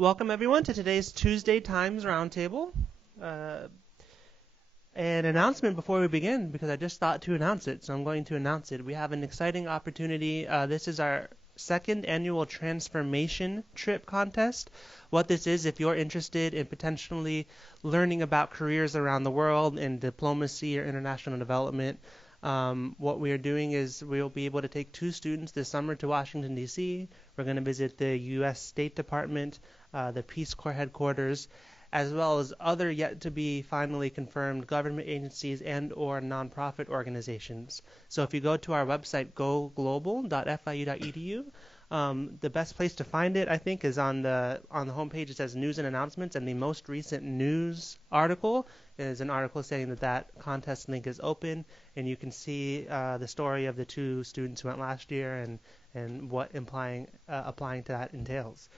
Welcome everyone to today's Tuesday Times Roundtable. An announcement before we begin, because I just thought to announce it, so I'm going to announce it. We have an exciting opportunity. This is our second annual Transformation Trip contest. What this is, if you're interested in potentially learning about careers around the world in diplomacy or international development, what we are doing is we'll be able to take 2 students this summer to Washington, D.C. We're going to visit the U.S. State Department, the Peace Corps headquarters, as well as other yet to be finally confirmed government agencies and or nonprofit organizations. So if you go to our website, goglobal.fiu.edu, the best place to find it, I think, is on the homepage. It says news and announcements, and the most recent news article is an article saying that contest link is open, and you can see the story of the 2 students who went last year and what applying to that entails.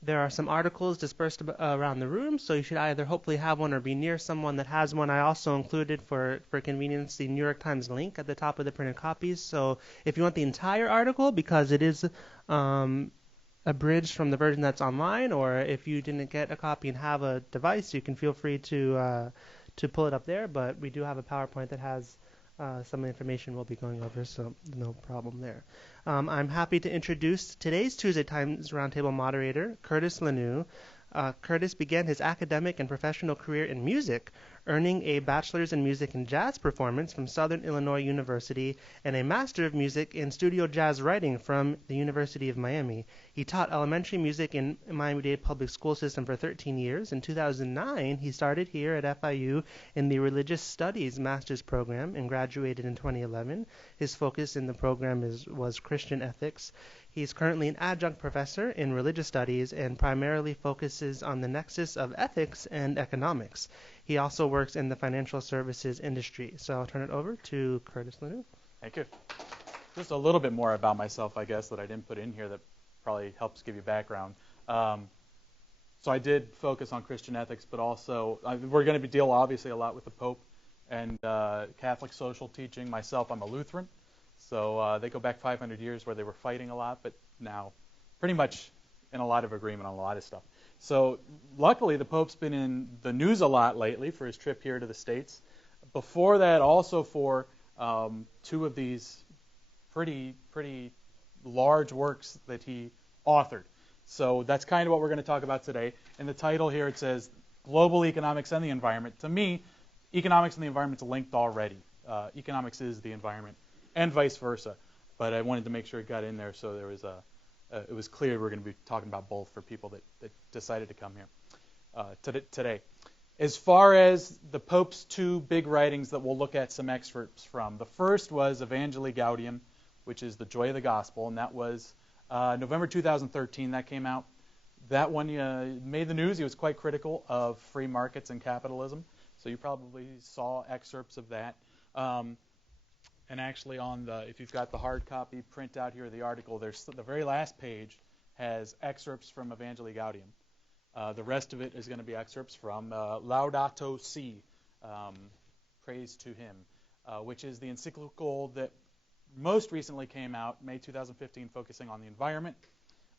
There are some articles dispersed around the room, so you should either hopefully have one or be near someone that has one. I also included, for convenience, the New York Times link at the top of the printed copies. So if you want the entire article, because it is abridged from the version that's online, or if you didn't get a copy and have a device, you can feel free to pull it up there. But we do have a PowerPoint that has some information we'll be going over, so no problem there. I'm happy to introduce today's Tuesday Times Roundtable moderator, Curtis Lanoue. Curtis began his academic and professional career in music, earning a bachelor's in music and jazz performance from Southern Illinois University and a master of music in studio jazz writing from the University of Miami. He taught elementary music in Miami-Dade Public School System for 13 years. In 2009, he started here at FIU in the Religious Studies Master's Program and graduated in 2011. His focus in the program was Christian ethics. He's currently an adjunct professor in religious studies and primarily focuses on the nexus of ethics and economics. He also works in the financial services industry. So I'll turn it over to Curtis Lanoue. Thank you. Just a little bit more about myself, I guess, that I didn't put in here that probably helps give you background. So I did focus on Christian ethics, but also we're going to deal obviously a lot with the Pope and Catholic social teaching. Myself, I'm a Lutheran. So they go back 500 years where they were fighting a lot, but now pretty much in a lot of agreement on a lot of stuff. So luckily, the Pope's been in the news a lot lately for his trip here to the States. Before that, also for 2 of these pretty large works that he authored. So that's kind of what we're going to talk about today. In the title here, it says Global Economics and the Environment. To me, economics and the environment are linked already. Economics is the environment, and vice versa. But I wanted to make sure it got in there so there was it was clear we're going to be talking about both for people that decided to come here today. As far as the Pope's 2 big writings that we'll look at some excerpts from, the first was Evangelii Gaudium, which is the Joy of the Gospel, and that was November 2013 that came out. That one made the news. He was quite critical of free markets and capitalism, so you probably saw excerpts of that. And actually, if you've got the hard copy print out here of the article, there's the very last page has excerpts from Evangelii Gaudium. The rest of it is going to be excerpts from Laudato Si, Praise to Him, which is the encyclical that most recently came out, May 2015, focusing on the environment.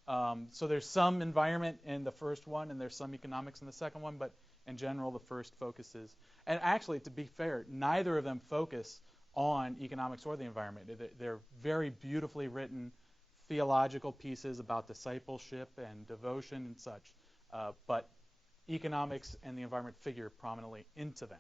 So there's some environment in the first one, and there's some economics in the second one, but in general, the first focuses. And actually, to be fair, neither of them focus on economics or the environment. They're very beautifully written theological pieces about discipleship and devotion and such, but economics and the environment figure prominently into them.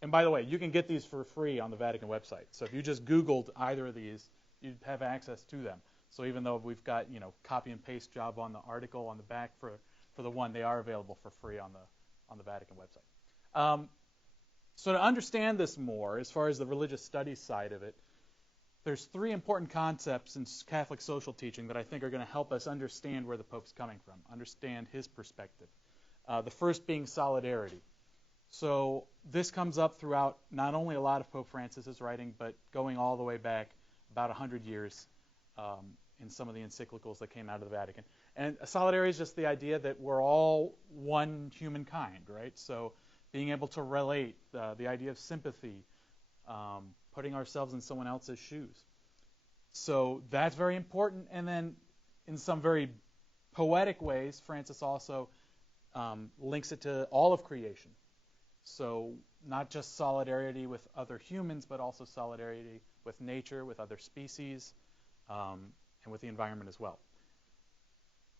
And by the way, you can get these for free on the Vatican website. So if you just Googled either of these, you'd have access to them. So even though we've got copy and paste job on the article on the back for the one, they are available for free on the Vatican website. So to understand this more, as far as the religious studies side of it, there's 3 important concepts in Catholic social teaching that I think are going to help us understand where the Pope's coming from, understand his perspective. The first being solidarity. So this comes up throughout not only a lot of Pope Francis's writing, but going all the way back about 100 years in some of the encyclicals that came out of the Vatican. And solidarity is just the idea that we're all one humankind, right? So being able to relate, the idea of sympathy, putting ourselves in someone else's shoes. So that's very important. And then in some very poetic ways, Francis also links it to all of creation. So not just solidarity with other humans, but also solidarity with nature, with other species, and with the environment as well.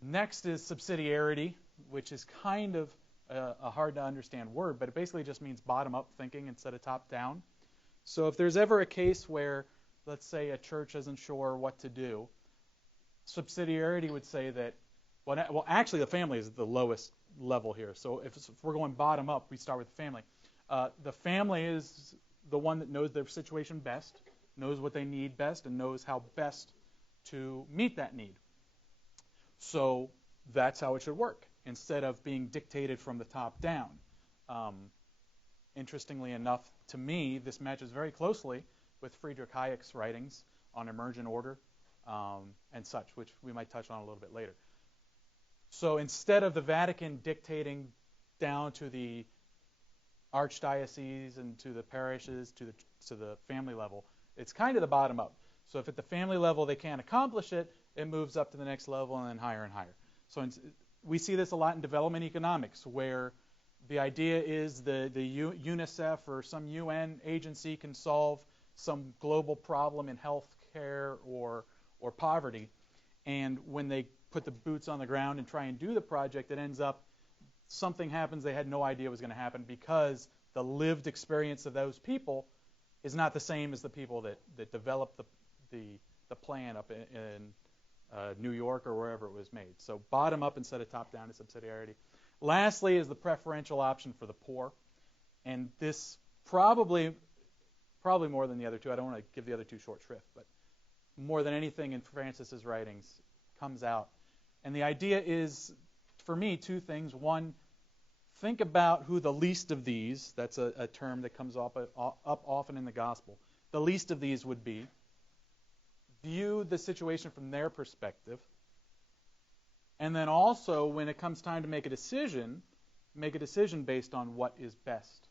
Next is subsidiarity, which is kind of a hard to understand word, but it basically just means bottom-up thinking instead of top-down. So if there's ever a case where, let's say, a church isn't sure what to do, subsidiarity would say that, well, actually the family is the lowest level here. So if we're going bottom up, we start with the family. The family is the one that knows their situation best, knows what they need best, and knows how best to meet that need. So that's how it should work, instead of being dictated from the top down. Interestingly enough, to me, this matches very closely with Friedrich Hayek's writings on emergent order and such, which we might touch on a little bit later. So instead of the Vatican dictating down to the archdiocese and to the parishes, to the family level, it's kind of the bottom up. So if at the family level they can't accomplish it, it moves up to the next level and then higher and higher. So we see this a lot in development economics, where the idea is the UNICEF or some UN agency can solve some global problem in health care or poverty. And when they put the boots on the ground and try and do the project, it ends up something happens they had no idea was going to happen, because the lived experience of those people is not the same as the people that developed the plan up in New York or wherever it was made. So bottom up instead of top down is subsidiarity. Lastly is the preferential option for the poor. And this probably more than the other two. I don't want to give the other two short shrift, but more than anything in Francis's writings comes out. And the idea is, for me, two things. One, think about who the least of these, that's a term that comes up often in the gospel, the least of these would be. View the situation from their perspective. And then also, when it comes time to make a decision based on what is best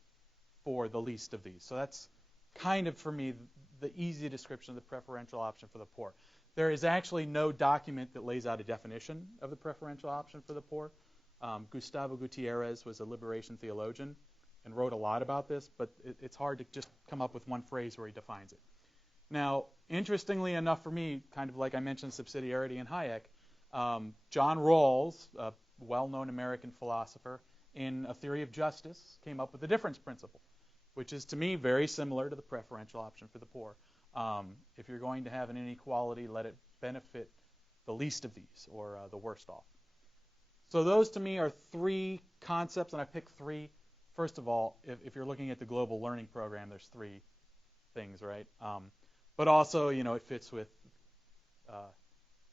for the least of these. So that's kind of, for me, the easy description of the preferential option for the poor. There is actually no document that lays out a definition of the preferential option for the poor. Gustavo Gutierrez was a liberation theologian and wrote a lot about this, but it's hard to just come up with one phrase where he defines it. Now, interestingly enough for me, kind of like I mentioned subsidiarity in Hayek, John Rawls, a well-known American philosopher, in A Theory of Justice, came up with the difference principle, which is, to me, very similar to the preferential option for the poor. If you're going to have an inequality, let it benefit the least of these, or the worst off. So those, to me, are three concepts, and I picked three. First of all, if you're looking at the global learning program, there's three things, right? But also, it fits with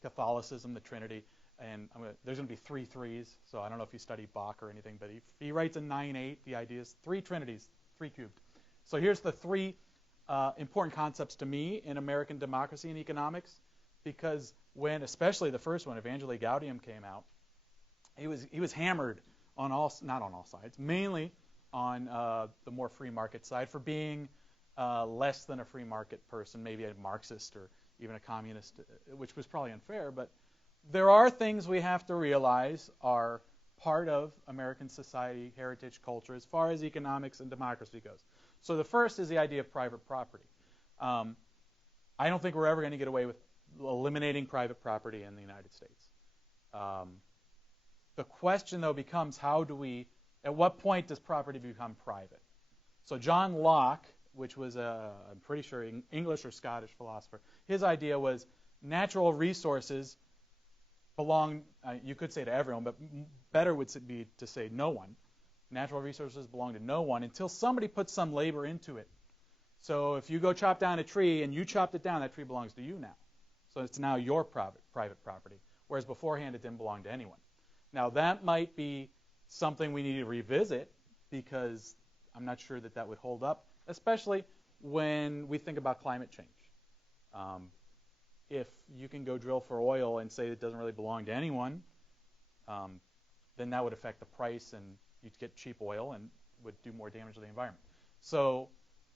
Catholicism, the Trinity, and there's going to be three threes. So I don't know if you study Bach or anything, but he writes a 9/8. The idea is three trinities, 3 cubed. So here's the three important concepts to me in American democracy and economics, because when, especially the first one, Evangelii Gaudium, came out, he was hammered on not on all sides, mainly on the more free market side, for being less than a free market person, maybe a Marxist or even a communist, which was probably unfair. But there are things we have to realize are part of American society, heritage, culture, as far as economics and democracy goes. So the first is the idea of private property. I don't think we're ever going to get away with eliminating private property in the United States. The question, though, becomes at what point does property become private? So John Locke, which was I'm pretty sure English or Scottish philosopher, his idea was natural resources belong, you could say to everyone, but better would be to say no one. Natural resources belong to no one until somebody puts some labor into it. So if you go chop down a tree and you chopped it down, that tree belongs to you now. So it's now your private property, whereas beforehand it didn't belong to anyone. Now that might be something we need to revisit, because I'm not sure that would hold up, especially when we think about climate change. If you can go drill for oil and say it doesn't really belong to anyone, then that would affect the price, and you'd get cheap oil and would do more damage to the environment. So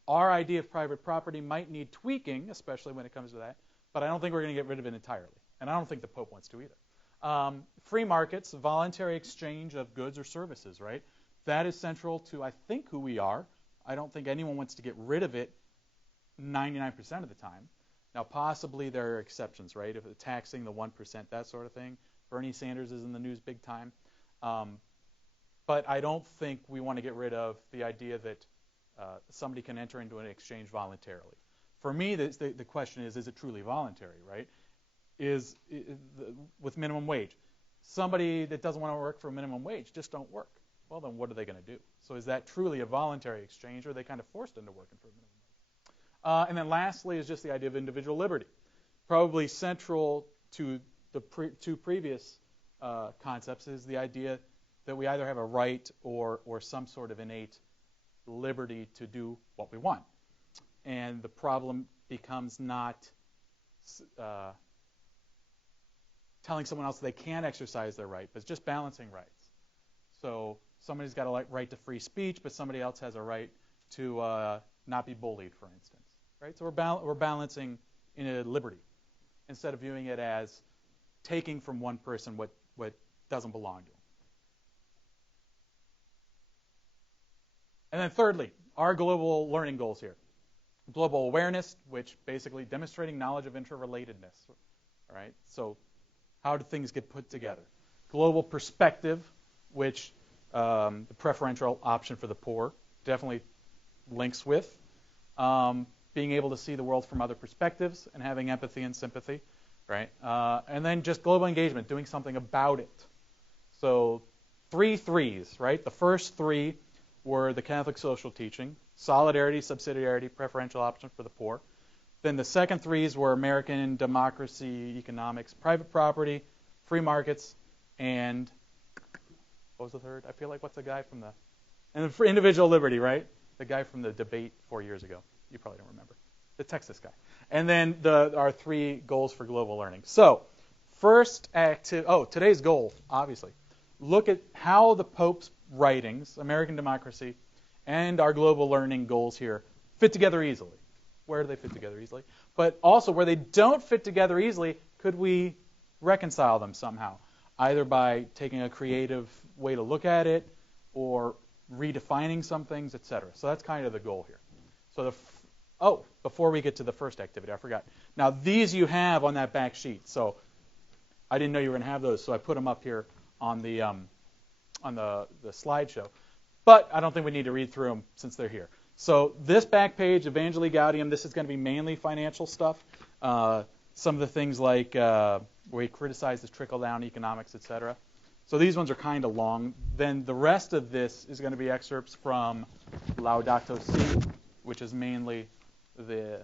our idea of private property might need tweaking, especially when it comes to that, but I don't think we're going to get rid of it entirely. And I don't think the Pope wants to either. Free markets, voluntary exchange of goods or services, right? That is central to, I think, who we are. I don't think anyone wants to get rid of it 99% of the time. Now, possibly there are exceptions, right? If it's taxing the 1%, that sort of thing. Bernie Sanders is in the news big time. But I don't think we want to get rid of the idea that somebody can enter into an exchange voluntarily. For me, the question is it truly voluntary, right? With minimum wage. Somebody that doesn't want to work for a minimum wage just don't work. Well, then what are they going to do? So is that truly a voluntary exchange, or are they kind of forced into working for a minimum wage? And then lastly is just the idea of individual liberty. Probably central to the two previous concepts is the idea that we either have a right or some sort of innate liberty to do what we want. And the problem becomes not telling someone else they can't exercise their right, but it's just balancing rights. So somebody's got a right to free speech, but somebody else has a right to not be bullied, for instance. Right? So we're balancing in a liberty instead of viewing it as taking from one person what doesn't belong to them. And then thirdly, our global learning goals here. Global awareness, which basically demonstrating knowledge of interrelatedness. All right? So how do things get put together? Global perspective, which the preferential option for the poor definitely links with. Being able to see the world from other perspectives and having empathy and sympathy, right? And then just global engagement, doing something about it. So 3 threes, right? The first 3 were the Catholic social teaching, solidarity, subsidiarity, preferential option for the poor. Then the second 3s were American democracy, economics, private property, free markets, and what was the third? I feel like what's the guy from and for individual liberty, right? The guy from the debate 4 years ago. You probably don't remember. The Texas guy. And then our 3 goals for global learning. So first today's goal, obviously. Look at how the Pope's writings, American democracy, and our global learning goals here fit together easily. Where do they fit together easily? But also where they don't fit together easily, could we reconcile them somehow? Either by taking a creative way to look at it or redefining some things, etc. So that's kind of the goal here. So before we get to the first activity, I forgot. Now these you have on that back sheet. So I didn't know you were going to have those, so I put them up here on the slideshow. But I don't think we need to read through them since they're here. So this back page, Evangelii Gaudium, this is going to be mainly financial stuff. Some of the things like where he criticizes trickle-down economics, etc. So these ones are kind of long. Then the rest of this is going to be excerpts from Laudato Si, which is mainly the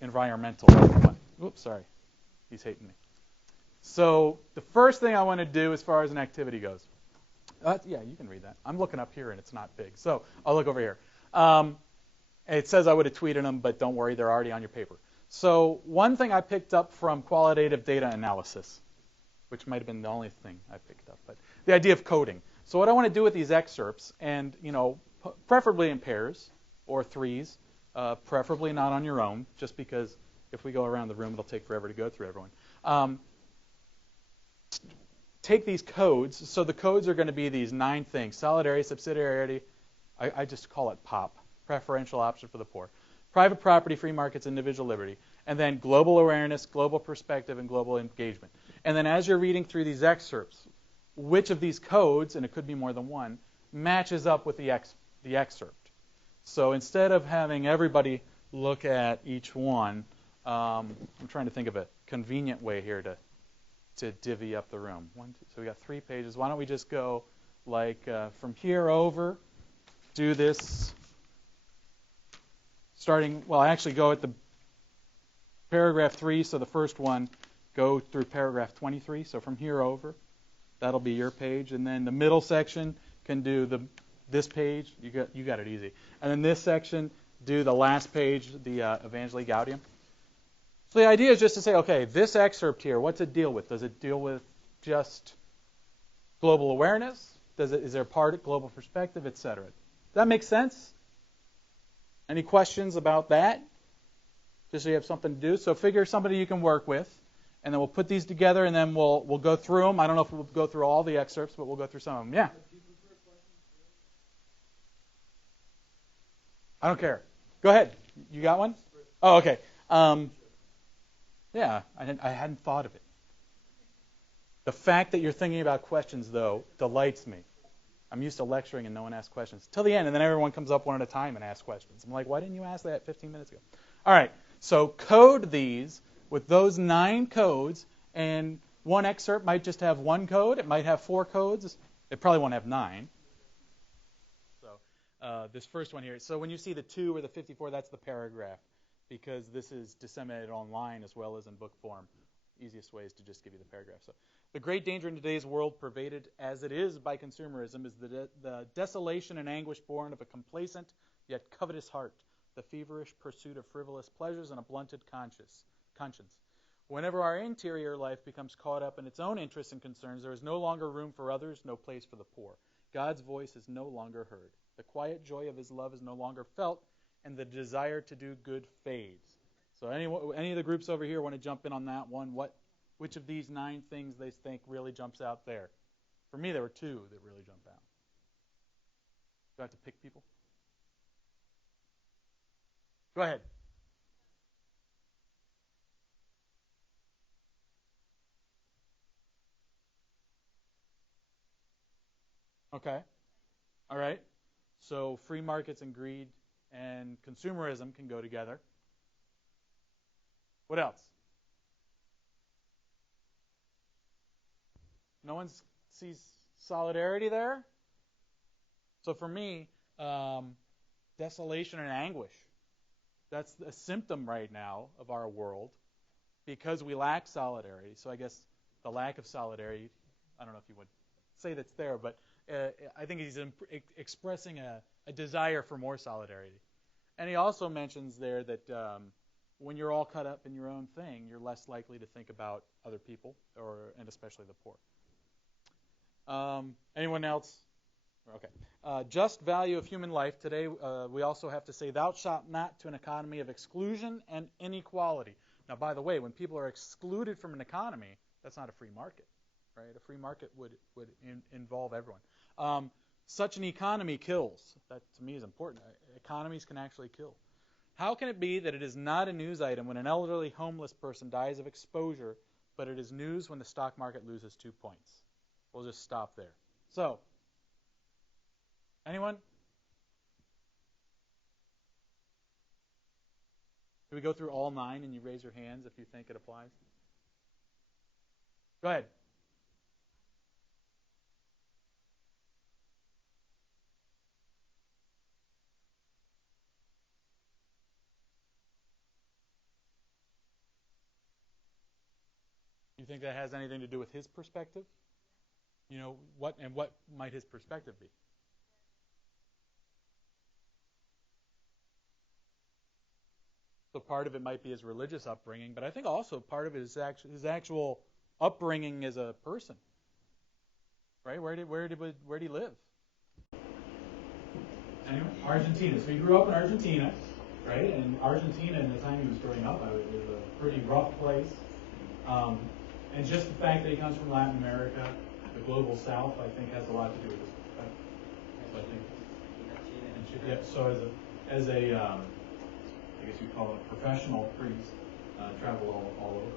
environmental one. Oops, sorry. He's hating me. So the first thing I want to do as far as an activity goes. Yeah, you can read that. I'm looking up here and it's not big. So I'll look over here. It says I would have tweeted them, but don't worry, they're already on your paper. So one thing I picked up from qualitative data analysis, which might have been the only thing I picked up, but the idea of coding. So what I want to do with these excerpts, and preferably in pairs or 3s, preferably not on your own, just because if we go around the room, it'll take forever to go through everyone. Take these codes. So the codes are going to be these 9 things: solidarity, subsidiarity. I just call it POP, preferential option for the poor. Private property, free markets, individual liberty. And then global awareness, global perspective, and global engagement. And then as you're reading through these excerpts, which of these codes, and it could be more than one, matches up with the excerpt. So instead of having everybody look at each one, I'm trying to think of a convenient way here to divvy up the room. So we got 3 pages. Why don't we just go from here over, do this starting, actually go at the paragraph 3, so the first one, go through paragraph 23. So from here over, that'll be your page. And then the middle section can do this page. You got it easy. And then this section, do the last page, the Evangelii Gaudium. So the idea is just to say, okay, this excerpt here, what's it deal with? Does it deal with just global awareness? Is there a part of global perspective, etc.? Does that make sense? Any questions about that? Just so you have something to do. So figure somebody you can work with. and then we'll put these together, and then we'll go through them. I don't know if we'll go through all the excerpts, but we'll go through some of them. Yeah. I don't care. Go ahead. You got one? Oh, okay. Yeah, I hadn't thought of it. The fact that you're thinking about questions, though, delights me. I'm used to lecturing and no one asks questions. Till the end, and then everyone comes up one at a time and asks questions. I'm like, why didn't you ask that 15 minutes ago? All right, so code these with those 9 codes, and one excerpt might just have 1 code. It might have 4 codes. It probably won't have 9. So this first one here. So when you see the 2 or the 54, that's the paragraph, because this is disseminated online as well as in book form. Easiest way is to just give you the paragraph. So the great danger in today's world, pervaded as it is by consumerism, is the desolation and anguish born of a complacent yet covetous heart, the feverish pursuit of frivolous pleasures, and a blunted conscience. Whenever our interior life becomes caught up in its own interests and concerns, there is no longer room for others, no place for the poor. God's voice is no longer heard. The quiet joy of his love is no longer felt, and the desire to do good fades. So any of the groups over here want to jump in on that one? Which of these 9 things they think really jumps out there? For me, there were 2 that really jumped out. Do I have to pick people? Go ahead. Okay. All right. So free markets and greed and consumerism can go together. What else? No one sees solidarity there? So for me, desolation and anguish. That's a symptom right now of our world because we lack solidarity. So I guess the lack of solidarity, I don't know if you would say that's there, but I think he's expressing a desire for more solidarity. And he also mentions there that when you're all caught up in your own thing, you're less likely to think about other people, and especially the poor. Anyone else? Okay. Just value of human life. Today, we also have to say, thou shalt not to an economy of exclusion and inequality. Now, by the way, when people are excluded from an economy, that's not a free market, right? A free market would involve everyone. Such an economy kills. That, to me, is important. Economies can actually kill. How can it be that it is not a news item when an elderly homeless person dies of exposure, but it is news when the stock market loses 2 points? We'll just stop there. So, anyone? Can we go through all 9 and you raise your hands if you think it applies? Go ahead. You think that has anything to do with his perspective? You know, what might his perspective be? So part of it might be his religious upbringing, but I think also part of it is his actual upbringing as a person. Right? Where did he live? Anyway, Argentina. So he grew up in Argentina, right? And Argentina, in the time he was growing up, was a pretty rough place. And just the fact that he comes from Latin America, the global South, I think has a lot to do with his perspective. So I think, so as a I guess you'd call it a professional priest, travel all over.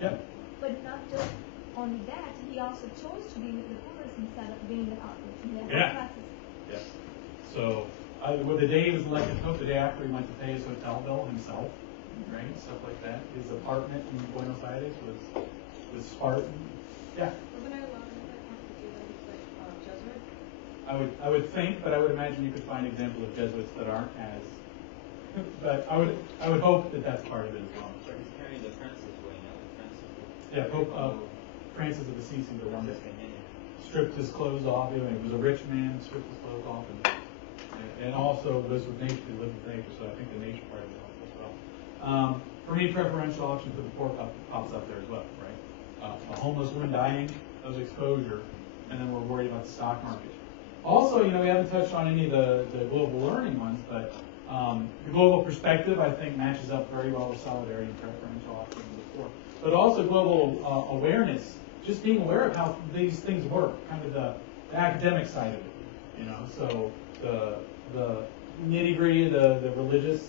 Yep. But not just only that, he also chose to be with the poor instead of being without the classes. Yeah. So the day he was elected Pope, the day after he went to pay his hotel bill himself, right? Stuff like that. His apartment in Buenos Aires was Spartan. Yeah. Wasn't I allowed to have to do that with Jesuit? I would think, but I would imagine you could find examples of Jesuits that aren't as. But I would hope that that's part of it as well. But he's carrying the Francis way now. The Francis. Yeah, Pope Francis of Assisi, the one that stripped his clothes off. He was a rich man, stripped his clothes off, and also lives with nature. He lives with nature, so I think the nature part of it helps as well. For me, preferential option for the poor pops up there as well, right? A homeless woman dying, that was exposure, and then we're worried about the stock market. Also, we haven't touched on any of the global learning ones, but the global perspective, I think, matches up very well with solidarity and preferential options before. but also global awareness, just being aware of how these things work, kind of the academic side of it, you know, so the nitty-gritty, the religious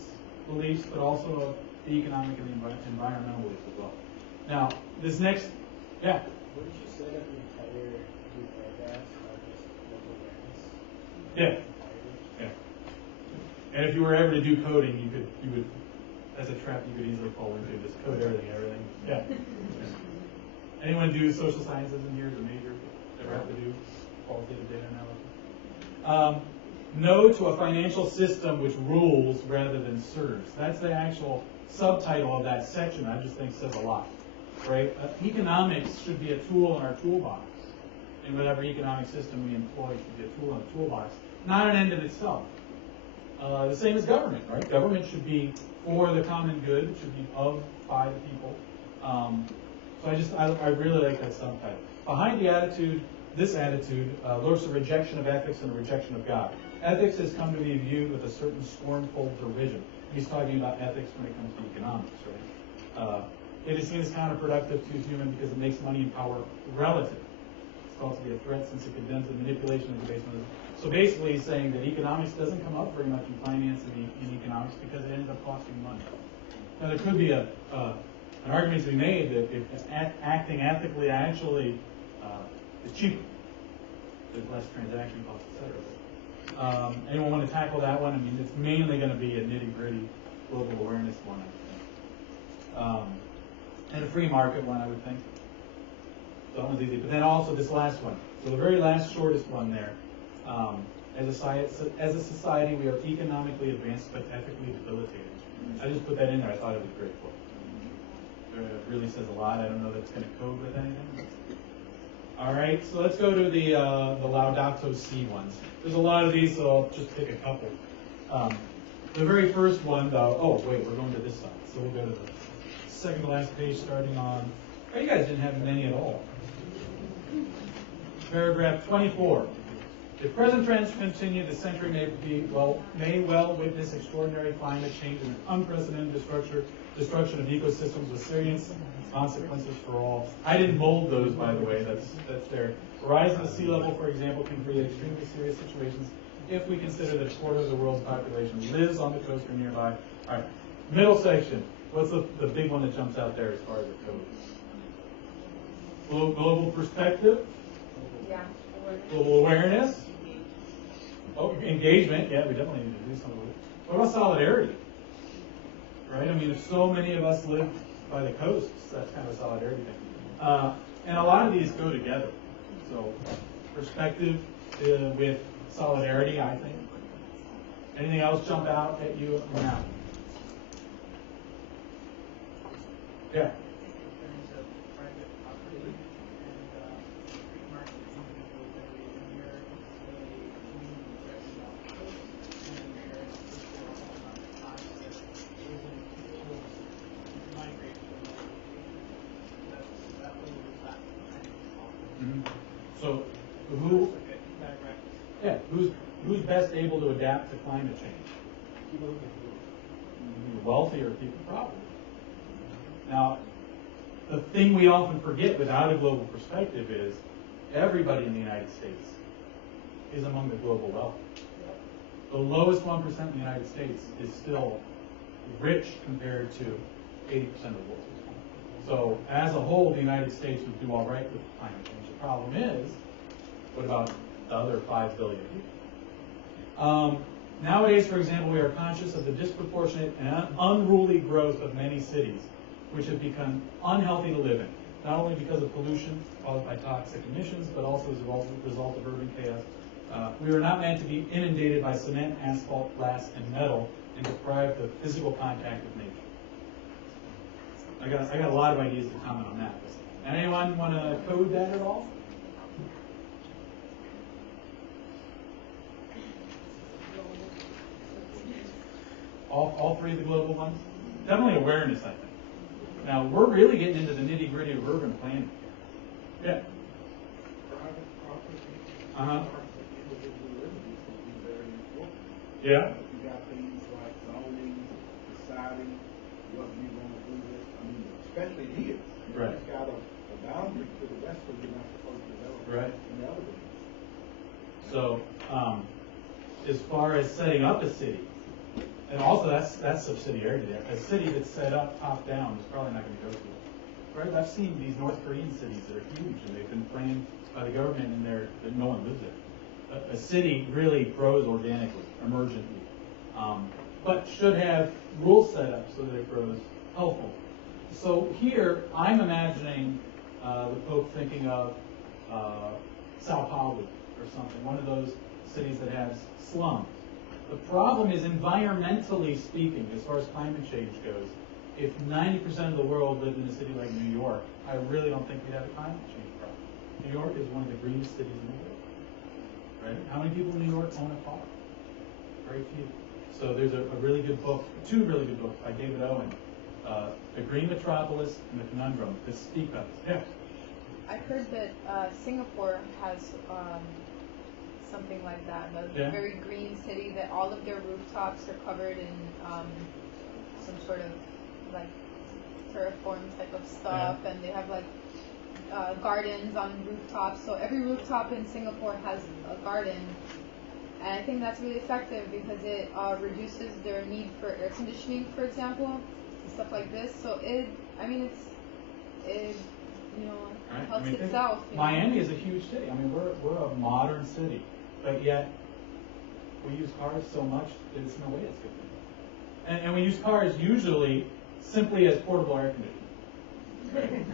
beliefs, but also the economic and the environmental beliefs as well. Now, this next, yeah? Wouldn't you set up the entire group like that, not just local awareness? Yeah. Yeah. And if you were ever to do coding, you would, as a trap, you could easily fall into just code everything. Yeah. Anyone do social sciences in here as a major? Ever have to do qualitative data analysis? No to a financial system which rules rather than serves. That's the actual subtitle of that section. I just think says a lot, right? Economics should be a tool in our toolbox. And whatever economic system we employ should be a tool in the toolbox, not an end in itself. The same as government, right? Government should be for the common good. It should be of, by the people. So I really like that subtitle. Behind the attitude, this attitude, lurks a rejection of ethics and a rejection of God. Ethics has come to be viewed with a certain scornful derision. He's talking about ethics when it comes to economics, right? It is seen as counterproductive to human because it makes money and power relative. It's called to be a threat since it condemns the manipulation of the basement. So basically he's saying that economics doesn't come up very much in finance and in economics because it ends up costing money. Now there could be an argument to be made that if acting ethically actually is cheaper, there's less transaction costs, etc. Anyone want to tackle that one? I mean, it's mainly going to be a nitty-gritty global awareness one, I think. And a free market one, I would think. So that one's easy. But then also this last one. So the very last shortest one there. As a society, we are economically advanced but ethically debilitated. I just put that in there. I thought it was a great quote. It really says a lot. I don't know that it's going to code with anything. All right, so let's go to the Laudato Si ones. There's a lot of these, so I'll just pick a couple. The very first one, though. Oh, wait, we're going to this side. So we'll go to the second to last page, starting on. Oh, you guys didn't have many at all. Paragraph 24. If present trends continue, the century may well witness extraordinary climate change and an unprecedented destruction of ecosystems with serious consequences for all. I didn't bold those, by the way. That's there. The rise of the sea level, for example, can create extremely serious situations if we consider that a quarter of the world's population lives on the coast or nearby. All right. Middle section. What's the big one that jumps out there as far as it goes? Global perspective. Yeah. Global awareness. Oh, engagement. Yeah, we definitely need to do something with it. What about solidarity? Right? I mean, if so many of us live by the coasts, that's kind of a solidarity thing. And a lot of these go together. So perspective with solidarity, I think. Anything else jump out at you now? Yeah. So who's best able to adapt to climate change? Wealthier people, probably. Now, the thing we often forget without a global perspective is everybody in the United States is among the global wealthy. The lowest 1% in the United States is still rich compared to 80% of the world. So, as a whole, the United States would do all right with climate change. The problem is, what about the other 5 billion people? Nowadays, for example, we are conscious of the disproportionate and unruly growth of many cities, which have become unhealthy to live in, not only because of pollution caused by toxic emissions, but also as a result of urban chaos. We are not meant to be inundated by cement, asphalt, glass, and metal, and deprived of physical contact with nature. I got a lot of ideas to comment on that. Anyone want to code that at all? All three of the global ones? Definitely awareness, I think. Now, we're really getting into the nitty-gritty of urban planning. Yeah. Private property. Uh-huh. Individual liberties will be very important. Yeah. You got things like zoning, deciding what we want to do with, I mean, especially here. I Right. in the Everglades. So, as far as setting up a city, and also that's subsidiarity there. A city that's set up top down is probably not going to go to it. Right? I've seen these North Korean cities that are huge and they've been planned by the government and no one lives there. A city really grows organically, emergently, but should have rules set up so that it grows healthful. So here, I'm imagining the Pope thinking of Sao Paulo or something, one of those cities that has slums. The problem is, environmentally speaking, as far as climate change goes, if 90% of the world lived in a city like New York, I really don't think we'd have a climate change problem. New York is one of the greenest cities in the world. Right? How many people in New York own a car? Very few. So there's a really good book, two really good books by David Owen, The Green Metropolis and The Conundrum, that speak of this. Yeah. I heard that Singapore has something like that, a very green city, that all of their rooftops are covered in some sort of like terraform type of stuff, and they have like gardens on rooftops. So every rooftop in Singapore has a garden, and I think that's really effective because it reduces their need for air conditioning, for example, and stuff like this. So it Right. helps I mean, itself. Miami is a huge city. I mean, we're a modern city, but yet we use cars so much that there's no way it's good. And we use cars usually simply as portable air conditioning.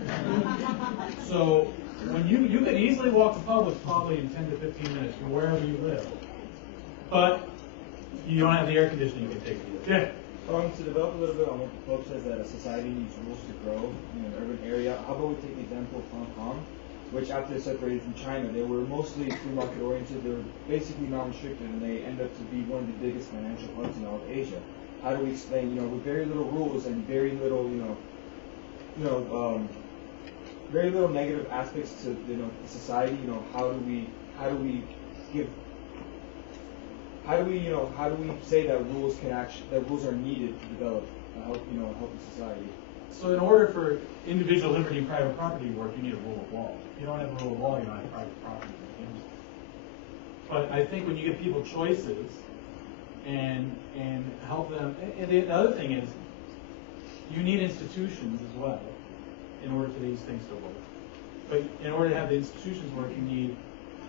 Right? So when you could easily walk to Publix probably in 10 to 15 minutes from wherever you live, but you don't have the air conditioning you can take with you. Yeah. To develop a little bit on what the Pope says that a society needs rules to grow in an urban area, how about we take the example of Hong Kong, which after they separated from China, they were mostly free market oriented, they were basically non-restricted, and they end up to be one of the biggest financial hubs in all of Asia. How do we explain, with very little rules and very little, very little negative aspects to society, how do we say that rules are needed to develop a healthy society? So in order for individual liberty and private property to work, you need a rule of law. If you don't have a rule of law, you don't have private property. But I think when you give people choices and help them, and the other thing is, you need institutions as well in order for these things to work. But in order to have the institutions work, you need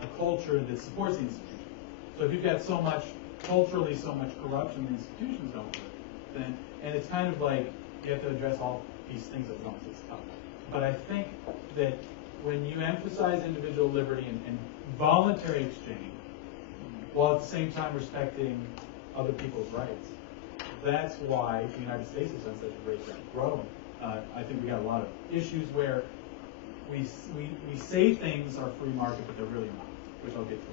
a culture that supports the institutions. So if you've got culturally so much corruption, the institutions don't work, then, and it's kind of like you have to address all these things at once. It's tough. But I think that when you emphasize individual liberty and voluntary exchange, while at the same time respecting other people's rights, that's why the United States has done such a great job growing. I think we got a lot of issues where we say things are free market, but they're really not, which I'll get to.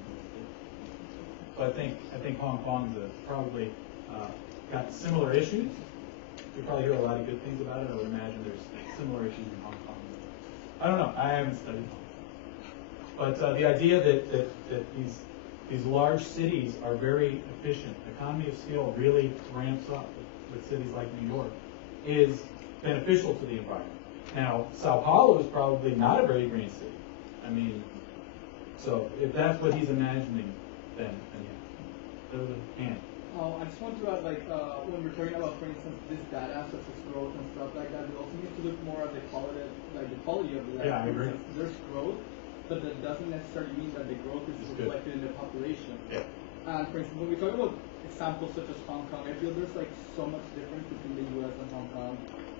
So I think Hong Kong's probably got similar issues. We probably hear a lot of good things about it. I would imagine there's similar issues in Hong Kong. I don't know. I haven't studied Hong Kong. But the idea that these large cities are very efficient, economy of scale really ramps up with cities like New York, is beneficial to the environment. Now, Sao Paulo is probably not a very green city. I mean, so if that's what he's imagining, then yeah. There's a hand. I just want to add, when we're talking about, for instance, this data such as growth and stuff like that, we also need to look more at the quality of the data. Yeah, I agree. There's growth, but that doesn't necessarily mean that the growth is reflected in the population. Yeah. And for instance, when we talk about examples such as Hong Kong, I feel there's so much difference between the U.S. and Hong Kong,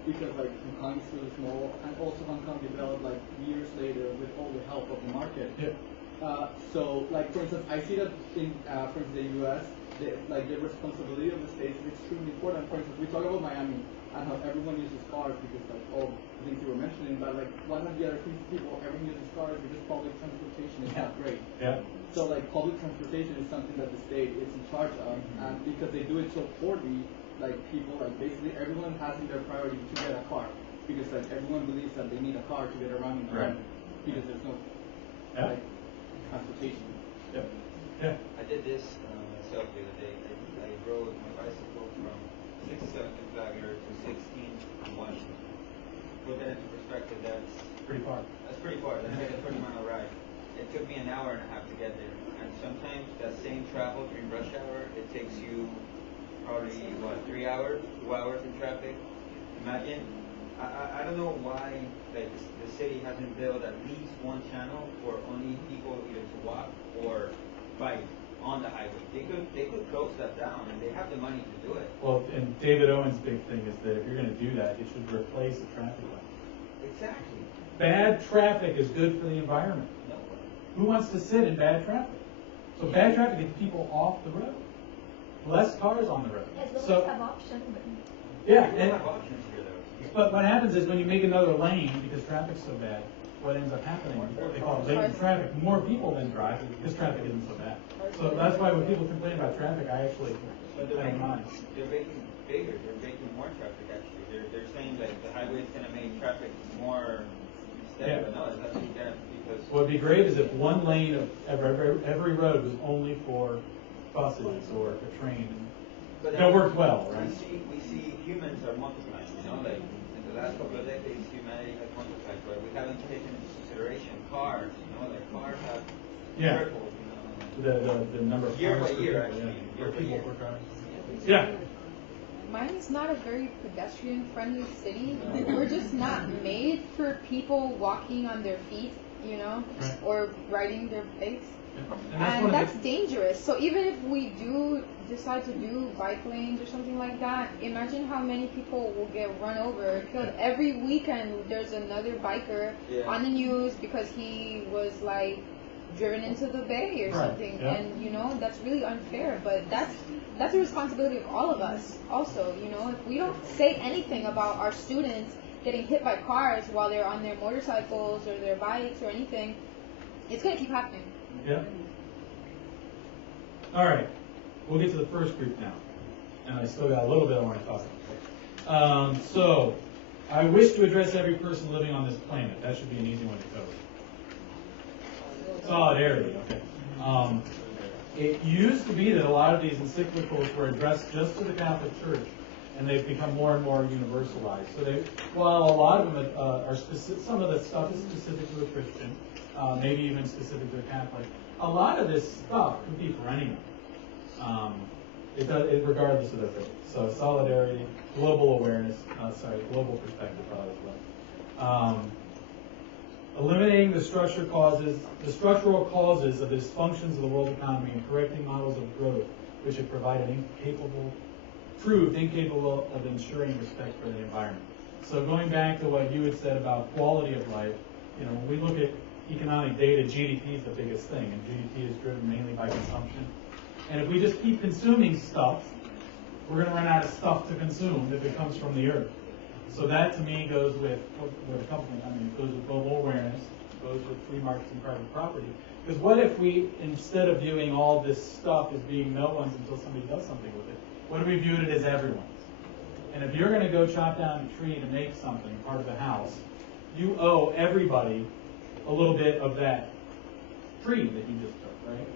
because Hong Kong is really small, and also Hong Kong developed years later with all the help of the market. Yeah. So, for instance, I see that in, for instance, the U.S., the responsibility of the states is extremely important. For instance, we talk about Miami and how everyone uses cars because, all the things you were mentioning, but one of the other things people, everyone uses cars because public transportation is not great. Yeah. So, public transportation is something that the state is in charge of, and because they do it so poorly, people, basically everyone has in their priority to get a car because, everyone believes that they need a car to get around in the country because there's no, transportation. Yeah. Yeah. I did this myself the other day. I rode my bicycle from 67th and Flagler to 16th and Washington. Put that into perspective, that's pretty far. That's pretty far. That's like a 30-mile ride. it took me an hour and a half to get there. And sometimes that same travel during rush hour, it takes you probably, 3 hours, 2 hours in traffic. Imagine, I don't know why like the city hasn't built at least one channel for only people either to walk or bike on the highway. They could close that down, and they have the money to do it. Well, and David Owen's big thing is that if you're going to do that, it should replace a traffic light. Exactly. Bad traffic is good for the environment. No. Who wants to sit in bad traffic? So bad traffic gets people off the road. Less cars on the road. As long So as have options, but yeah, We and, don't have options here, though. but what happens is when you make another lane because traffic's so bad, what ends up happening, they call it latent traffic, more people then drive because traffic isn't so bad. So that's why when people complain about traffic, I actually But I don't mind. they're making bigger. They're making more traffic. Actually, they're saying that the highway is going to make traffic more. Yeah. But no, it's actually going to because. What would be great is if one lane of every road was only for buses or a train. But That worked well, right? We see humans are multiplying. Like in the last couple of decades, humanity has multiplied, but we haven't taken into consideration cars. Like cars have tripled. The number of Year cars by per year, people, actually. yeah, Year per by people year. per car. Yeah. Mine is not a very pedestrian-friendly city. We're just not made for people walking on their feet, Right. or riding their bikes. And And that's dangerous. So even if we do decide to do bike lanes or something like that, imagine how many people will get run over, killed. Every weekend there's another biker on the news because he was like driven into the bay or Right, something. yeah. And that's really unfair, but that's a responsibility of all of us also. If we don't say anything about our students getting hit by cars while they're on their motorcycles or their bikes or anything, it's going to keep happening. Yeah. All right. We'll get to the first group now. And I still got a little bit I want to talk about. So, I wish to address every person living on this planet. That should be an easy one to cover. Solidarity, okay. It used to be that a lot of these encyclicals were addressed just to the Catholic Church, and they've become more and more universalized. So while a lot of them are specific, some of the stuff is specific to a Christian, maybe even specific to a Catholic, a lot of this stuff could be for anyone, regardless of their faith. So solidarity, global awareness, global perspective probably as well. Eliminating the structural causes of the dysfunctions of the world economy and correcting models of growth which have proved incapable of ensuring respect for the environment. So going back to what you had said about quality of life, when we look at economic data, GDP is the biggest thing, and GDP is driven mainly by consumption. And if we just keep consuming stuff, we're going to run out of stuff to consume if it comes from the earth. So that to me goes with it goes with global awareness, it goes with free markets and private property. Because what if we, instead of viewing all this stuff as being no one's until somebody does something with it, what if we viewed it as everyone's? And if you're going to go chop down a tree to make something, part of the house, you owe everybody a little bit of that tree that you just took, right?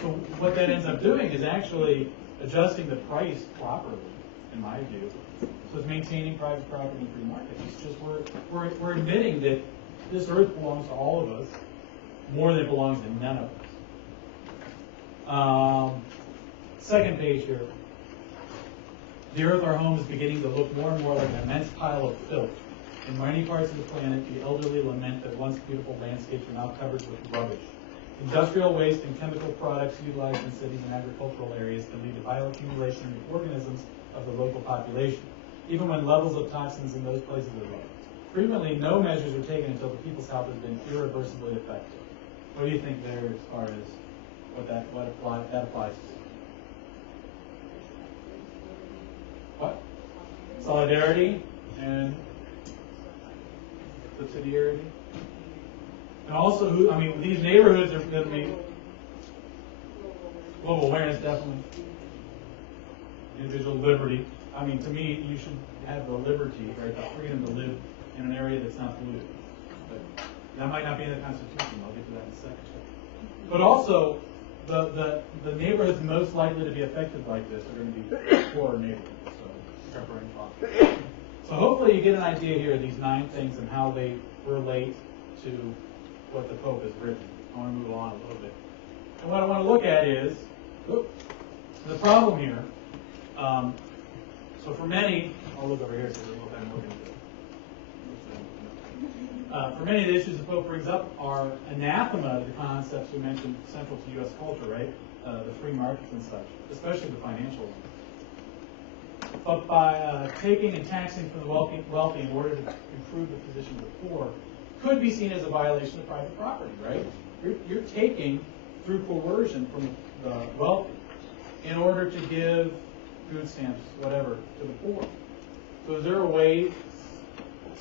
So what that ends up doing is actually adjusting the price properly, in my view. So it's maintaining private property and free market. It's just we're admitting that this earth belongs to all of us more than it belongs to none of us. Second page here. The earth, our home, is beginning to look more and more like an immense pile of filth. In many parts of the planet, the elderly lament that once beautiful landscapes are now covered with rubbish. Industrial waste and chemical products utilized in cities and agricultural areas can lead to bioaccumulation in the organisms of the local population, even when levels of toxins in those places are low. Frequently, no measures are taken until the people's health has been irreversibly affected. What do you think there as far as that applies to? What? Solidarity and subsidiarity? And also, these neighborhoods are going to be global awareness, definitely. Individual liberty. To me, you should have the liberty, right, the freedom to live in an area that's not polluted. But that might not be in the Constitution. I'll get to that in a second. But also, the neighborhoods most likely to be affected like this are going to be poorer neighborhoods. So, preferring thought. So hopefully you get an idea here of these 9 things and how they relate to what the Pope has written. I want to move on a little bit. And what I want to look at is the problem here. So for many, I'll look over here so there's a little bit I'm looking at. For many of the issues the Pope brings up are anathema to the concepts we mentioned central to U.S. culture, right? The free markets and such, especially the financial ones. But by taking and taxing from the wealthy in order to improve the position of the poor could be seen as a violation of private property, right? You're taking through coercion from the wealthy in order to give food stamps, whatever, to the poor. So is there a way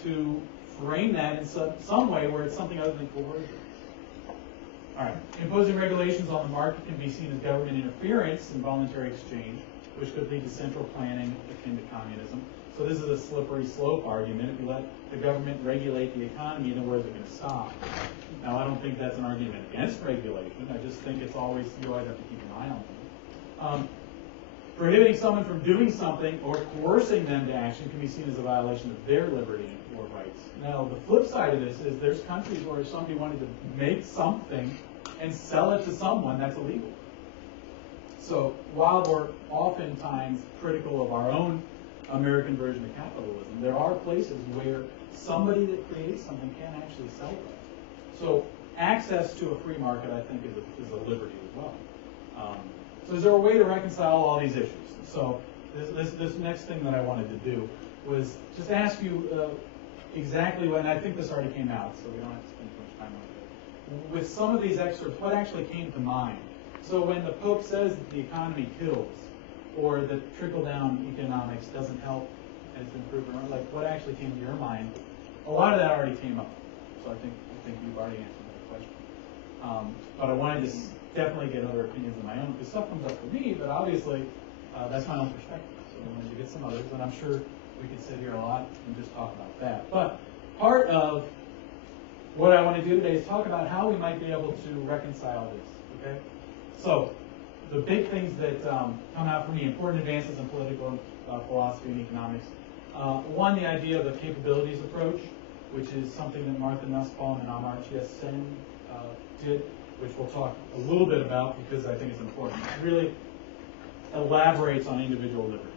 to frame that in some way where it's something other than coercion? All right. Imposing regulations on the market can be seen as government interference in voluntary exchange, which could lead to central planning akin to communism. So this is a slippery slope argument. If you let the government regulate the economy, then where's it going to stop? Now, I don't think that's an argument against regulation. I just think it's always, you always have to keep an eye on them. Prohibiting someone from doing something or coercing them to action can be seen as a violation of their liberty or rights. Now, the flip side of this is there's countries where if somebody wanted to make something and sell it to someone, that's illegal. So while we're oftentimes critical of our own American version of capitalism, there are places where somebody that creates something can actually sell it. So access to a free market, I think, is a liberty as well. So is there a way to reconcile all these issues? So this next thing that I wanted to do was just ask you exactly what, and I think this already came out, so we don't have to spend too much time on it. With some of these excerpts, what actually came to mind? So when the Pope says that the economy kills, or that trickle-down economics doesn't help as to improve, like what actually came to your mind? A lot of that already came up, so I think you've already answered that question. But I wanted to definitely get other opinions of my own, because stuff comes up for me, but obviously that's my own perspective. So I wanted to get some others, and I'm sure we could sit here a lot and just talk about that. But part of what I want to do today is talk about how we might be able to reconcile this, okay? So the big things that come out for me, important advances in political philosophy and economics. One, the idea of a capabilities approach, which is something that Martha Nussbaum and Amartya Sen did, which we'll talk a little bit about because I think it's important. It really elaborates on individual liberty.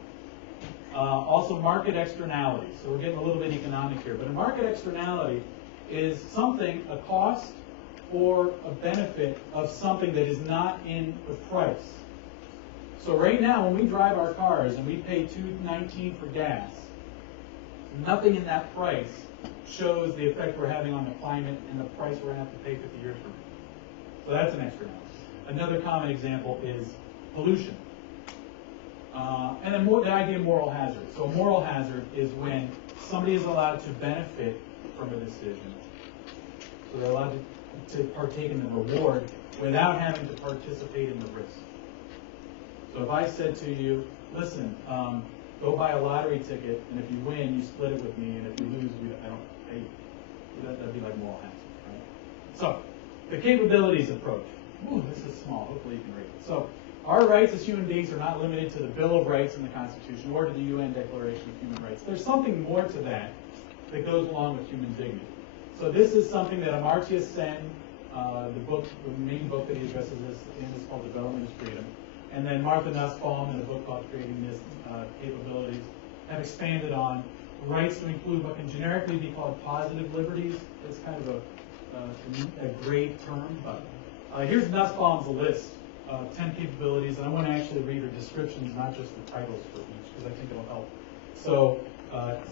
Also, market externalities. So we're getting a little bit economic here, but a market externality is something, a cost or a benefit of something that is not in the price. So right now, when we drive our cars and we pay $2.19 for gas, nothing in that price shows the effect we're having on the climate and the price we're going to have to pay 50 years from now. So that's an externality. Another common example is pollution. And then the idea of moral hazard. So a moral hazard is when somebody is allowed to benefit from a decision. So they're allowed to partake in the reward without having to participate in the risk. So if I said to you, listen, go buy a lottery ticket, and if you win, you split it with me, and if you lose, I don't pay you. That'd be like moral hazard, right? So the capabilities approach. Ooh, this is small. Hopefully you can read it. So our rights as human beings are not limited to the Bill of Rights and the Constitution or to the UN Declaration of Human Rights. There's something more to that goes along with human dignity. So this is something that Amartya Sen, the main book that he addresses this in is called Development is Freedom. And then Martha Nussbaum in a book called Creating This Capabilities have expanded on rights to include what can generically be called positive liberties. It's kind of a great term, but here's Nussbaum's list of 10 capabilities, and I want to actually read her descriptions, not just the titles for each, because I think it'll help. So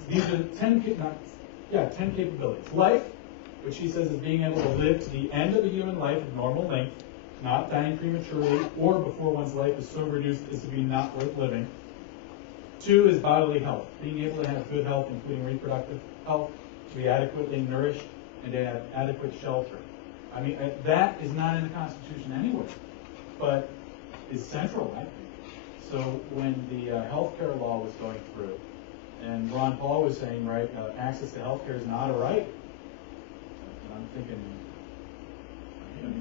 these are 10 capabilities. Life, which she says is being able to live to the end of a human life of normal length, not dying prematurely or before one's life is so reduced as to be not worth living. 2 is bodily health, being able to have good health, including reproductive health, to be adequately nourished, and to have adequate shelter. I mean, that is not in the Constitution anywhere, but is central, I think. So when the healthcare law was going through, and Ron Paul was saying, right, access to healthcare is not a right. And I'm thinking,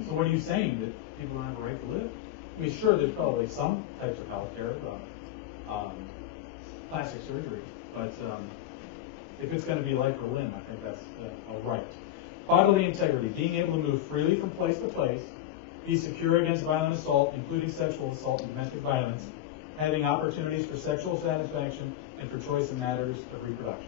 so what are you saying, that people don't have a right to live? I mean, sure, there's probably some types of healthcare, plastic surgery, but if it's going to be life or limb, I think that's a right. Bodily integrity, being able to move freely from place to place, be secure against violent assault, including sexual assault and domestic violence, having opportunities for sexual satisfaction and for choice in matters of reproduction.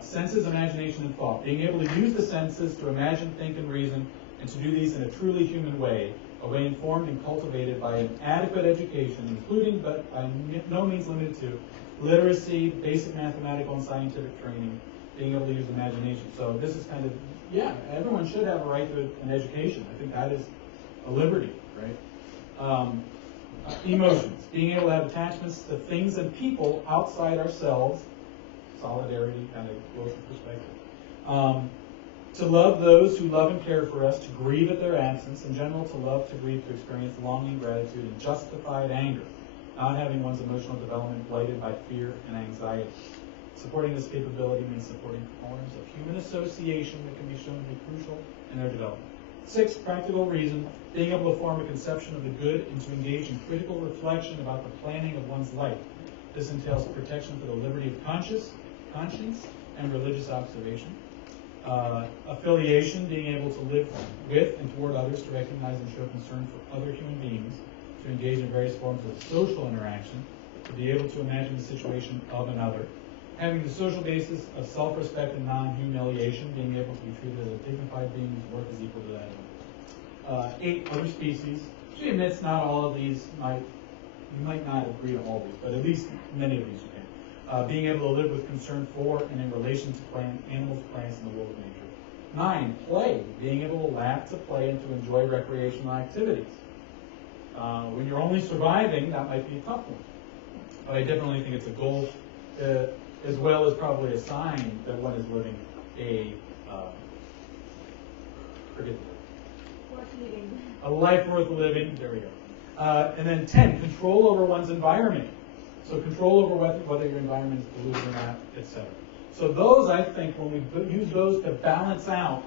Senses, imagination, and thought, being able to use the senses to imagine, think, and reason, and to do these in a truly human way, a way informed and cultivated by an adequate education, including, but by no means limited to, literacy, basic mathematical and scientific training, being able to use imagination. So this is kind of, yeah, everyone should have a right to an education. I think that is a liberty, right? Emotions, being able to have attachments to things and people outside ourselves, solidarity, kind of closer perspective. To love those who love and care for us, to grieve at their absence, in general to love, to grieve, to experience longing, gratitude, and justified anger, not having one's emotional development blighted by fear and anxiety. Supporting this capability means supporting forms of human association that can be shown to be crucial in their development. 6, practical reason, being able to form a conception of the good and to engage in critical reflection about the planning of one's life. This entails protection for the liberty of conscience and religious observation. Affiliation, being able to live with and toward others, to recognize and show concern for other human beings, to engage in various forms of social interaction, to be able to imagine the situation of another. Having the social basis of self-respect and non-humiliation, being able to be treated as a dignified being whose worth is equal to that of others. 8, other species. She admits not all of these, you might not agree to all of these, but at least many of these you can. Being able to live with concern for and in relation to animals, plants, and the world of nature. 9, play. Being able to laugh, to play, and to enjoy recreational activities. When you're only surviving, that might be a tough one. But I definitely think it's a goal, as well as probably a sign that one is living a life worth living. There we go. And then 10, control over one's environment. So control over whether your environment is polluted or not, etc. So those, I think, when we use those to balance out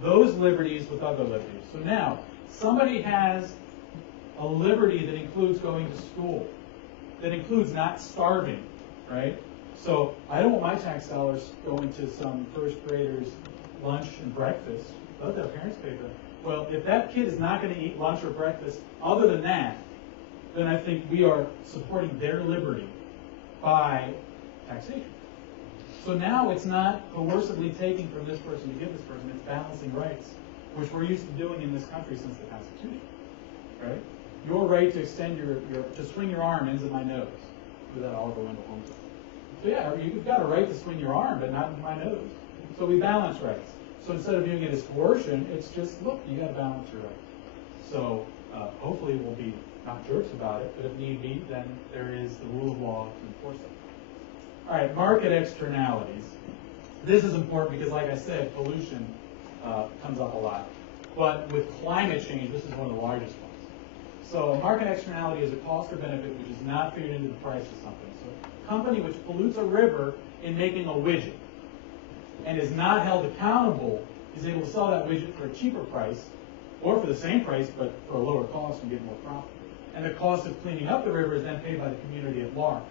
those liberties with other liberties. So now, somebody has a liberty that includes going to school, that includes not starving, right? So I don't want my tax dollars going to some first grader's lunch and breakfast. Let their parents pay for that. Well, if that kid is not going to eat lunch or breakfast other than that, then I think we are supporting their liberty by taxation. So now it's not coercively taking from this person to give this person, it's balancing rights, which we're used to doing in this country since the Constitution, right? Your right to extend to swing your arm ends at my nose. Do that Oliver Wendell Holmes. So yeah, you've got a right to swing your arm, but not into my nose. So we balance rights. So instead of viewing it as coercion, it's just, look, you got to balance your rights. So hopefully we'll be not jerks about it, but if need be, then there is the rule of law to enforce it. All right, market externalities. This is important because, like I said, pollution comes up a lot. But with climate change, this is one of the largest ones. So a market externality is a cost or benefit which is not figured into the price of something. So a company which pollutes a river in making a widget and is not held accountable is able to sell that widget for a cheaper price or for the same price but for a lower cost and get more profit. And the cost of cleaning up the river is then paid by the community at large.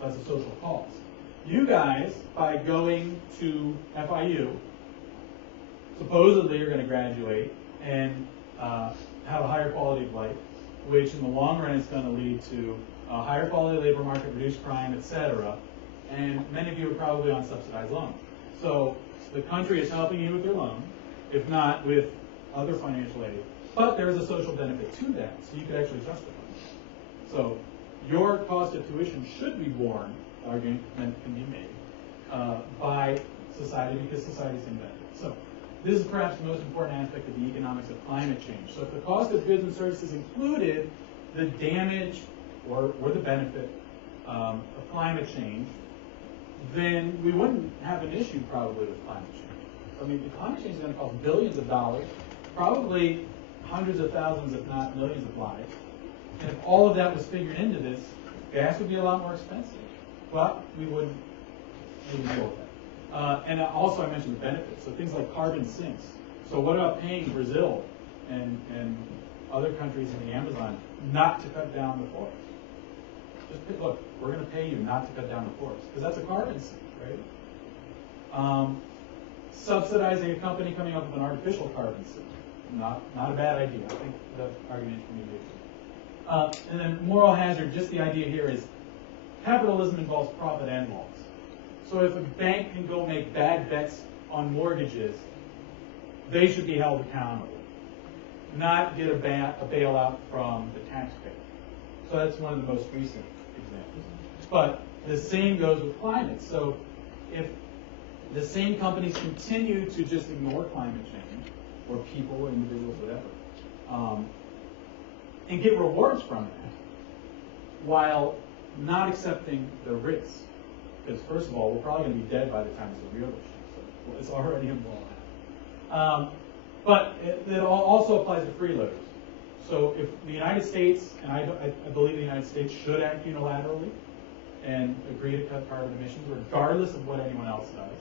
So that's a social cost. You guys, by going to FIU, supposedly you're going to graduate and have a higher quality of life, which in the long run is going to lead to a higher quality labor market, reduced crime, etc. And many of you are probably on subsidized loans. So the country is helping you with your loan, if not with other financial aid. But there is a social benefit to that, so you could actually justify it. So your cost of tuition should be borne, argument can be made, by society because society is in benefit. So this is perhaps the most important aspect of the economics of climate change. So if the cost of goods and services included the damage or the benefit of climate change, then we wouldn't have an issue probably with climate change. I mean, the climate change is going to cost billions of dollars, probably hundreds of thousands, if not millions of lives. And if all of that was figured into this, gas would be a lot more expensive. But we wouldn't deal with that. And also I mentioned the benefits. So things like carbon sinks. So what about paying Brazil and other countries in the Amazon not to cut down the forest? Just look, we're going to pay you not to cut down the forest because that's a carbon sink, right? subsidizing a company coming up with an artificial carbon suit. Not a bad idea. I think the argument can be made. And then moral hazard, just the idea here is capitalism involves profit and loss. So if a bank can go make bad bets on mortgages, they should be held accountable, not get a bailout from the taxpayer. So that's one of the most recent examples. But the same goes with climate. So if the same companies continue to just ignore climate change, or people, or individuals, whatever, and get rewards from that, while not accepting the risk, because first of all, we're probably going to be dead by the time it's a real issue, so it's already involved. But it also applies to freeloaders. So if the United States, and I believe the United States should act unilaterally and agree to cut carbon emissions, regardless of what anyone else does,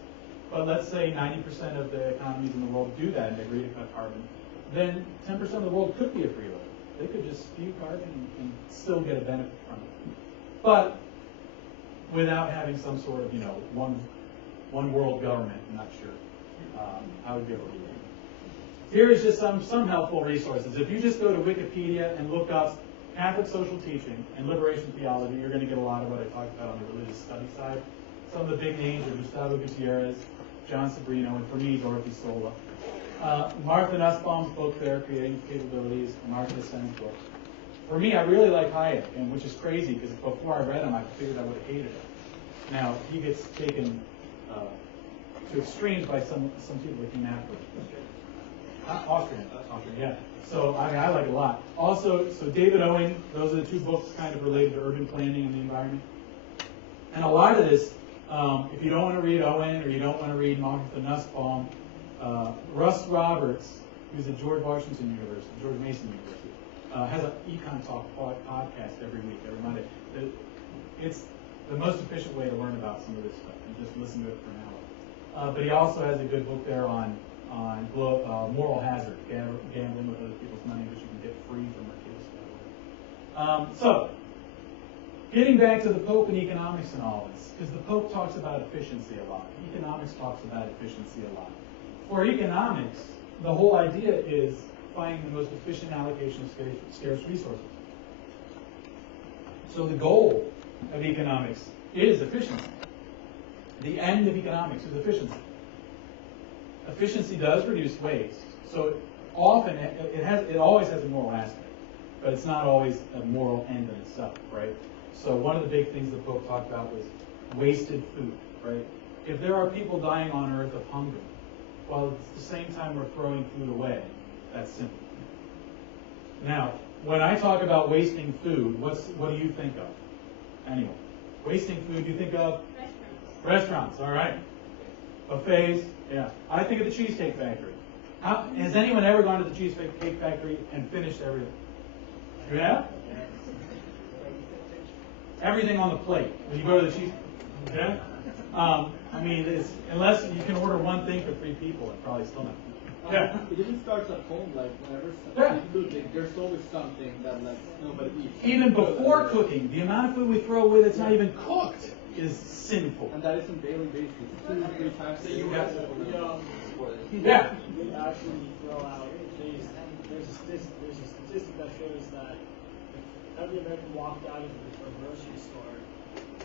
but let's say 90% of the economies in the world do that and agree to cut carbon, then 10% of the world could be a freeloader. They could just spew carbon and still get a benefit from it. But without having some sort of, one world government, I'm not sure how would be able to do that. Here is just some helpful resources. If you just go to Wikipedia and look up Catholic social teaching and liberation theology, you're going to get a lot of what I talked about on the religious study side. Some of the big names are Gustavo Gutierrez, John Sobrino, and for me, Dorothy Sola. Martha Nussbaum's book there, Creating Capabilities, and Martha Sen's book. For me, I really like Hayek, and which is crazy because before I read him, I figured I would have hated him. Now, he gets taken to extremes by some people that came after him. Austrian, yeah. So I like it a lot. Also, so David Owen, those are the two books kind of related to urban planning and the environment. And a lot of this, if you don't want to read Owen or you don't want to read Martha Nussbaum, Russ Roberts, who's at George Mason University, has an Econ Talk podcast every week, every Monday. It's the most efficient way to learn about some of this stuff, and just listen to it for an hour. But he also has a good book there on moral hazard, gambling with other people's money, which you can get free from our kids. So, getting back to the Pope and economics and all this, because the Pope talks about efficiency a lot. Economics talks about efficiency a lot. For economics, the whole idea is finding the most efficient allocation of scarce resources. So the goal of economics is efficiency. The end of economics is efficiency. Efficiency does reduce waste, so often it always has a moral aspect, but it's not always a moral end in itself, right? So one of the big things the Pope talked about was wasted food, right? If there are people dying on earth of hunger, while at the same time we're throwing food away, that's simple. Now, when I talk about wasting food, what do you think of? Anyway, wasting food, you think of? Restaurants, all right. Buffets, yeah. I think of the Cheesecake Factory. Has anyone ever gone to the Cheesecake Factory and finished everything? You have? Everything on the plate. When you go to the Cheesecake, okay? I mean, unless you can order one thing for 3 people, it's probably still not. Yeah. It even starts at home, like whenever cooking, there's always something that like nobody eats. Even before cooking, the amount of food we throw away that's not even cooked is sinful. And that is on a daily basis, 2 or 3 times a year. Yeah. We actually throw out there's a statistic that shows that if every American walked out of a grocery store,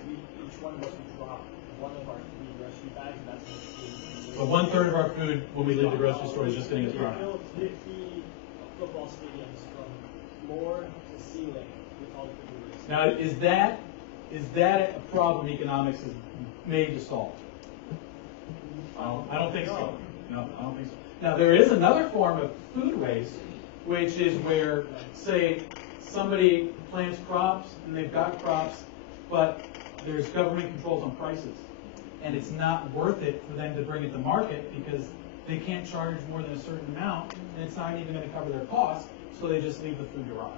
each one of us would drop one of our 3 grocery bags, and that's food. But 1/3 of our food when we leave the grocery store is just going to get thrown out. We built 50 football stadiums from floor to ceiling with all the food waste. Now, is that a problem economics is made to solve? I don't think so. No, I don't think so. Now, there is another form of food waste, which is where, say, somebody plants crops and they've got crops, but there's government controls on prices. And it's not worth it for them to bring it to market because they can't charge more than a certain amount, and it's not even going to cover their costs, so they just leave the food to rot.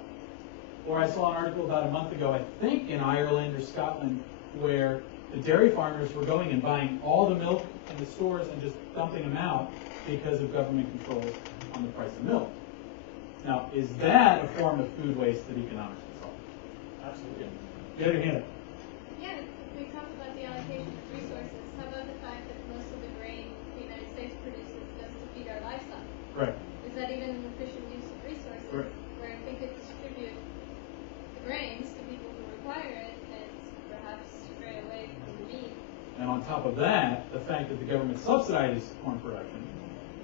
Or I saw an article about a month ago, I think in Ireland or Scotland, where the dairy farmers were going and buying all the milk in the stores and just dumping them out because of government control on the price of milk. Now, is that a form of food waste that economics can solve? Absolutely. Get your hand up. Yeah, we talked about the allocation of resources. How about the fact that most of the grain the United States produces of that the fact that the government subsidizes corn production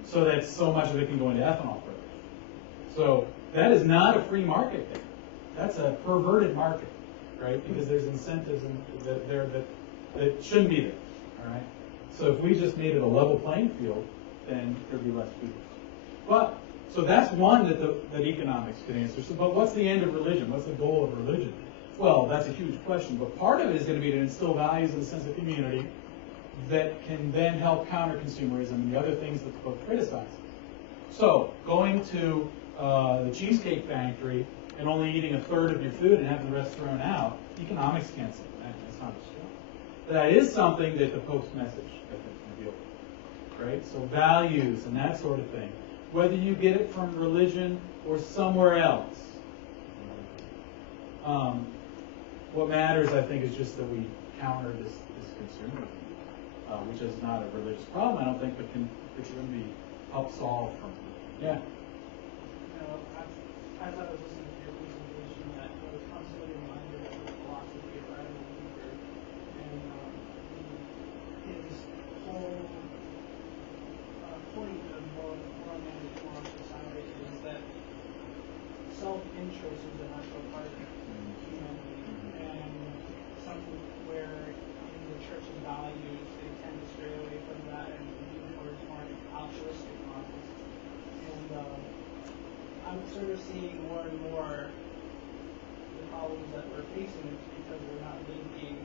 so that so much of it can go into ethanol production. So that is not a free market there. That's a perverted market, right? Because there's incentives there that shouldn't be there, all right? So if we just made it a level playing field, then there'd be less food. But, so that's one that economics could answer. So, but what's the end of religion? What's the goal of religion? Well, that's a huge question. But part of it is going to be to instill values and a sense of community that can then help counter consumerism and the other things that the book criticizes. So, going to the Cheesecake Factory and only eating a third of your food and having the rest thrown out, economics can't say that. That's not a strong. That is something that the Pope's message, I think, can deal with. Right? So values and that sort of thing. Whether you get it from religion or somewhere else. What matters, I think, is just that we counter this consumerism, which is not a religious problem, I don't think, but can be help solve from it. Yeah. As I was listening to your presentation, that I was constantly reminded of the philosophy of Adam Cooper and his whole point of moral-managed moral society is that self-interest is a natural part of humanity, and something where in the church's values they tend to stray away from that and lean towards more altruistic models. And I'm sort of seeing more and more the problems that we're facing is because we're not linking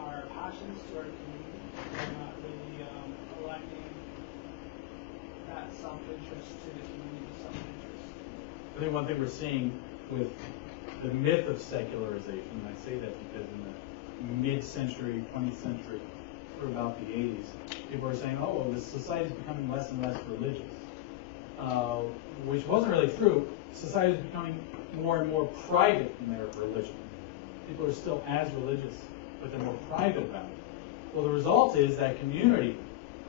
our passions to our community. We're not really aligning that self-interest to the community self-interest. I think one thing we're seeing with the myth of secularization, and I say that because in the mid-century, 20th century, through about the 80s, people were saying, oh, well, the society is becoming less and less religious. Which wasn't really true. Society is becoming more and more private in their religion. People are still as religious, but they're more private about it. Well, the result is that community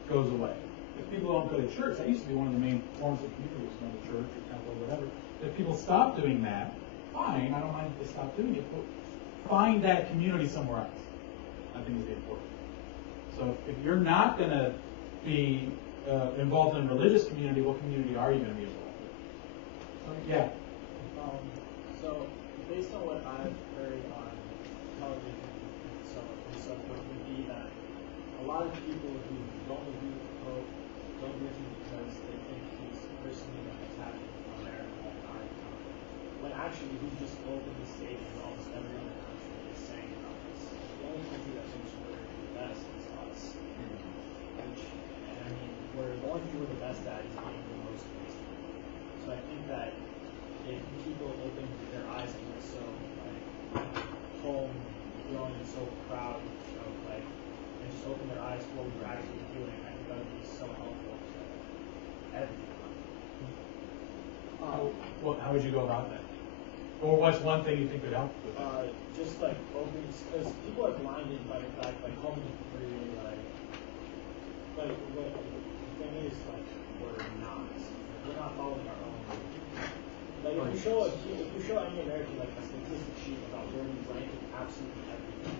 goes away. If people don't go to church, that used to be one of the main forms of community, was going to church or temple or whatever. If people stop doing that, fine, I don't mind if they stop doing it, but find that community somewhere else, I think is the important. So if you're not going to be involved in a religious community, what community are you going to be involved in? Yeah. So based on what I've heard on television and so forth would be that a lot of people who don't agree with the Pope don't agree with him because they think he's personally attacking America and our economy. When actually he's just openly stating that almost every other country is saying about this. The only country that thinks we're the best is us. And I mean, we're the only thing we're the best at is being the most wasted. So I think that if people open their eyes to what's so like homegrown and so proud of like and just open their eyes to what we were actually doing, I think that would be so helpful to everyone. Well, how would you go about that? Or what's one thing you think would help with that? Just like opening, because people are blinded by the fact like home is free, like what the thing is like we're not following our own. Like if you show any American like a statistic sheet about where we rank in absolutely everything,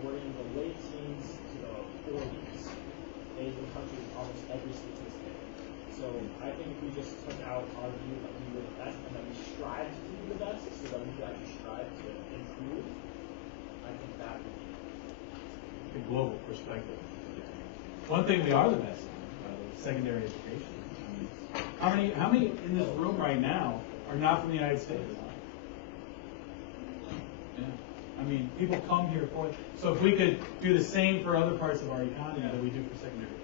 we're in the late teens to the 40s. Asian countries almost every statistic. So I think if we just took out our view that we were the best and that we strive to be the best, so that we could actually strive to improve, I think that would be the global perspective. One thing we are the best at, secondary education. How many in this room right now are not from the United States? Yeah. I mean, people come here for it. So if we could do the same for other parts of our economy that we do for secondary education.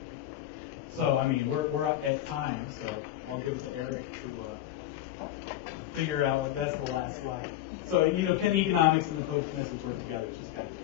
So, I mean, we're up at time, so I'll give it to Eric to figure out. That's the last slide. So, can economics and the Pope's message work together? It's just kind of